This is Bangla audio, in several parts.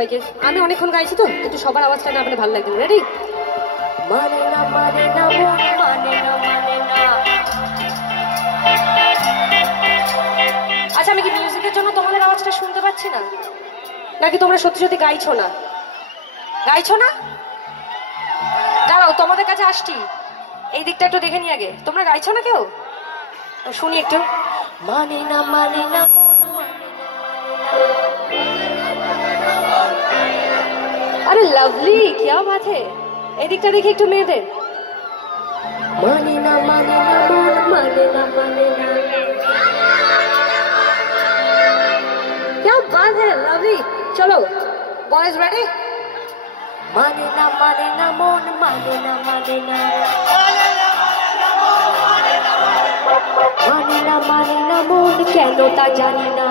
সবাইকে। আমি অনেকক্ষণ গাইছি তো, একটু সবার আওয়াজটা না আপনার ভালো লাগবে। রেডি? মানে না মানে না মন মানে না মানে না। আচ্ছা, আমি কি মিউজিকের জন্য তোমাদের আওয়াজটা শুনতে পাচ্ছি না, নাকি তোমরা সত্যি সত্যি গাইছো না? গাইছো না? দাঁড়াও, তোমাদের কাছে আসছি, এই দিকটা একটু দেখে নি আগে। তোমরা গাইছো না কেউ? শুনি একটু। মানে না মানে না अरे लवली, क्या बात है। एदिकটা দেখি একটু মেয়েদের। মানে না মানে না মন মানে না মানে না। क्या बात है लवली। चलो बॉयज रेडी? মানে না মানে না মন মানে না মানে না। মানে না মানে না মন কেন তা জানি না।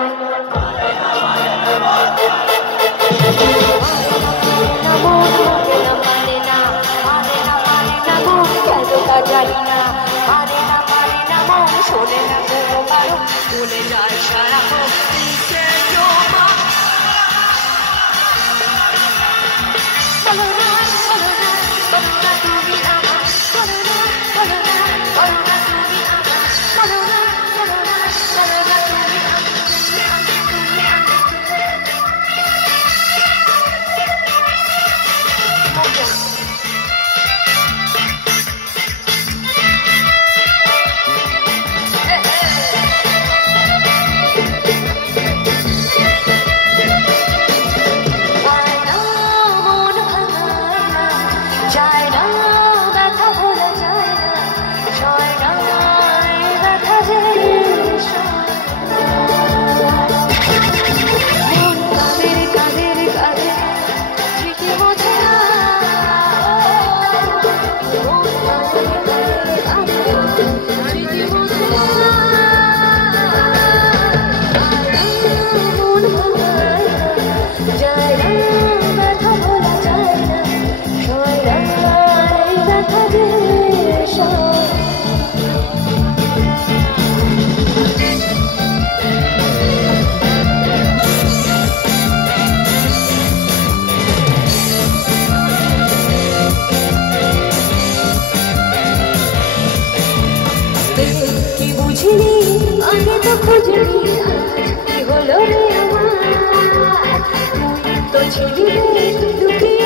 জানি না মানে না মানে না মন শোনে না কোনো কারণ ভুলে যায় সারা আগে তো খুঁজলি কি হলো রে আমার, তুই তো ছিলি লুকিয়ে